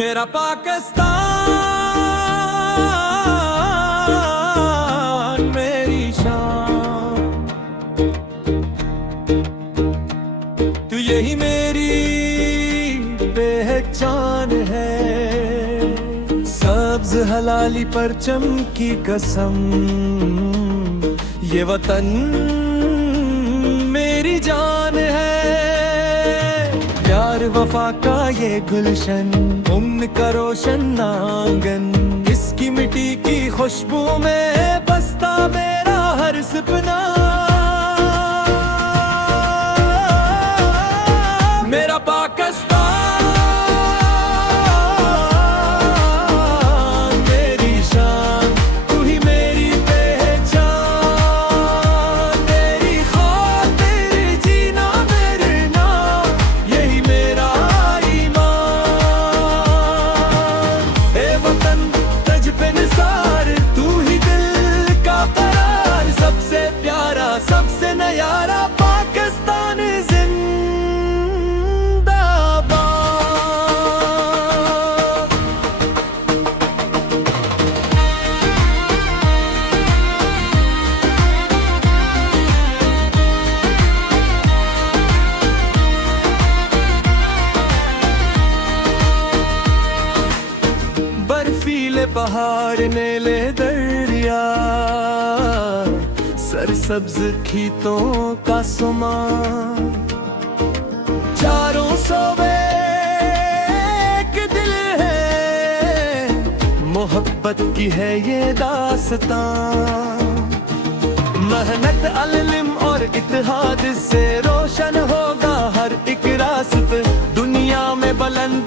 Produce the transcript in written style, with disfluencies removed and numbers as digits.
मेरा पाकिस्तान मेरी शान, तू यही मेरी पहचान है। सब्ज हलाली परचम की कसम, ये वतन मेरी जान है। प्यार वफा का ये गुलशन, उम्र का रोशन आंगन, इसकी मिट्टी की खुशबू में बसता मेरा हर सपना। मेरा पाकिस्तान मेरी शान, तू ही मेरी पहचान। तेरी खातिर जीना मेरे नाम, यही मेरा ईमान। ए वतन तज पे निसार, तू ही दिल का करार। सबसे प्यारा सबसे नयारा पाकिस्तान बर्फीले पहाड़ नीले दरिया, सरसब्ज खेतों का सुमा। चारों सोबे एक दिल है, मोहब्बत की है ये दास्तां। मेहनत अल्लम और इत्तेहाद से रोशन होगा हर एक रास्ता। दुनिया में बुलंद